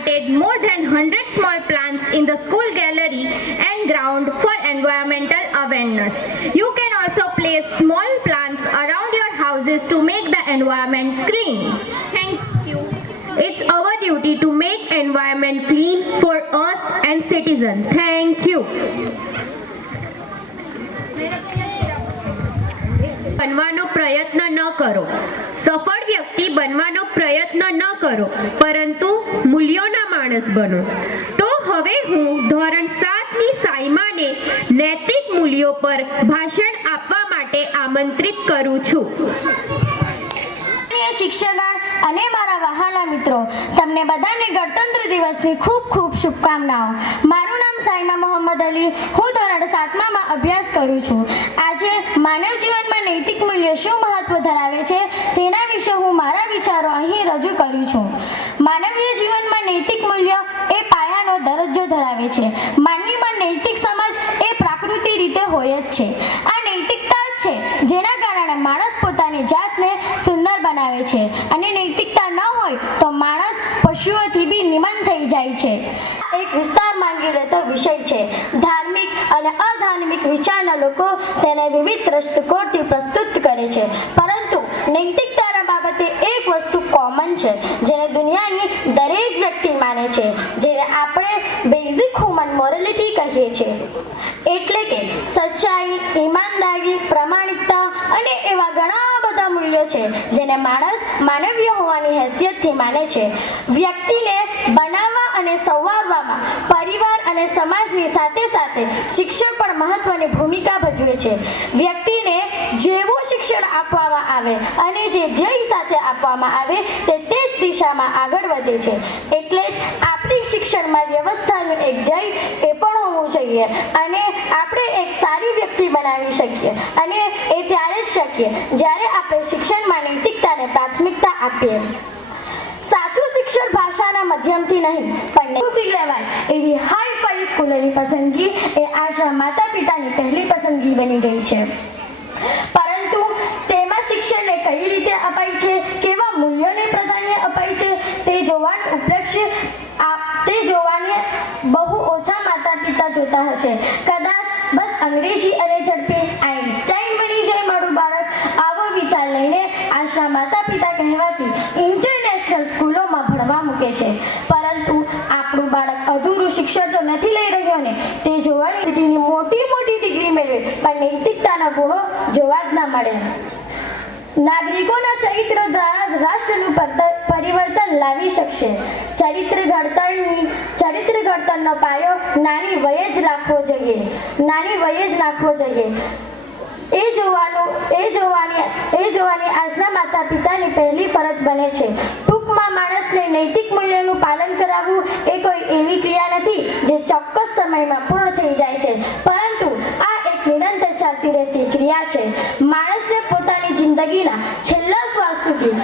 planted more than 100 small plants in the school gallery and ground for environmental awareness. You can also place small plants around your houses to make the environment clean. Thank you. It's our duty to make environment clean for us and citizens. Thank you. બનવાનો પ્રયત્ન ન કરો. સફળ વ્યક્તિ બનવાનો પ્રયત્ન ન કરો, પરંતુ મૂલ્યોના માણસ બનો. તો હવે હું ધોરણ 7ની સાઈમાને નૈતિક મૂલ્યો પર ભાષણ આપવા માટે આમંત્રિત કરું છું. શિક્ષકગણ અને મારા વહાલા મિત્રો, તમને બધાને ગણતંત્ર દિવસની ખૂબ ખૂબ શુભકામનાઓ. મારું નામ સાઈમા મોહમ્મદ અલી. હું ધોરણ 7માં અભ્યાસ કરું છું. આજે માનવ જીવનમાં નૈતિક મૂલ્યો શું મહત્વ ધરાવે છે તેના વિશે હું મારા વિચારો અહીં રજૂ કરું છું. માનવીય જીવનમાં નૈતિક મૂલ્યો એ પાયાનો દરજ્જો ધરાવે છે. માનવીમાં નૈતિક સમજ એ પ્રાકૃતિક રીતે હોય જ છે. આ નૈતિકતા જ છે જેના કારણે માણસ પોતાની જાતને સુંદર બનાવે છે, અને નૈતિકતા ન હોય તો માણસ પશુઓથી બી નિમન થઈ જાય છે. એક વિસ્તાર માંગી લેતો વિષય છે. ધાર્મિક અને અધાર્મિક વિચારના લોકો તેને વિવિધ દ્રષ્ટિકોણથી પ્રસ્તુત કરે છે, પરંતુ નૈતિકતાના બાબતે એક વસ્તુ કોમન છે જેને દુનિયાની દરેક વ્યક્તિ માને છે, જેને આપણે બેઝિક હ્યુમન મોરાલિટી કહીએ છીએ. એટલે કે સચ્ચાઈ, ઈમાનદારી, પ્રામાણિકતા અને એવા ઘણા બધા મૂલ્યો છે જેને માણસ માનવીય હોવાની હેસિયતથી માને છે. વ્યક્તિને બનાવવા અને સંવારવામાં પરિવાર અને સમાજની સાથે સાથે શિક્ષણ પણ મહત્વની ભૂમિકા ભજવે છે. વ્યક્તિને જેવું શિક્ષણ આપવામાં આવે અને જે ધ્યેય સાથે આપવામાં આવે તે જ દિશામાં આગળ વધે છે. એટલે જ આપણી શિક્ષણમાં વ્યવસ્થાનું એક ધ્યેય એ પણ હોવું જોઈએ, અને આપણે એક સારી વ્યક્તિ બનાવી શકીએ, અને એ ત્યારે જ શક્ય જ્યારે આપણે શિક્ષણમાં નૈતિકતાને પ્રાથમિકતા આપીએ. સાચું શિક્ષણ ભાષાના માધ્યમથી નહીં પણ શીખી લેવાય એવી હાઈ ફાઈ સ્કૂલોની પસંદગી એ આજના માતા પિતાની પહેલી પસંદગી બની ગઈ છે. પરંતુ તેમાં શિક્ષણને કઈ રીતે અપાય છે, કેવા મૂલ્યોને પ્રાધાન્ય અપાય છે તે જોવાને બહુ ઓછા માતા પિતા જોતા હશે. કદાચ બસ અંગ્રેજી અને ઝડપી આઈન્સ્ટાઈન બની જાય મારું બાળક, આવો વિચાર લઈને આજના માતા પિતા કહેવાતી ઇન્ટરનેશનલ સ્કૂલોમાં ભણવા મૂકે છે. પરંતુ આપણું બાળક અધૂરું શિક્ષણ તો નથી લઈ રહ્યો ને, તે જોવાની સિટીની મોટી મોટી ડિગ્રી મેળવે પણ નૈતિકતાના ગુણો જોવા જ ના મળે. નાગરિકોના ચરિત્ર દ્વારા જ રાષ્ટ્રનું પરિવર્તન લાવી શકશે. ચરિત્ર ઘડતરનો પાયો નાની વયે જ નાખવો જોઈએ. એ જોવાની આજના માતા પિતાની પહેલી ફરજ બને છે. ટૂંકમાં માણસને નૈતિક મૂલ્યોનું પાલન કરાવવું એ કોઈ એવી ક્રિયા નથી જે ચોક્કસ સમયમાં પૂર્ણ થઈ જાય છે, પરંતુ આ એક નિરંતર ચાલતી રહેતી ક્રિયા છે. માણસને પોતાની જિંદગીના છેલ્લા શ્વાસ સુધી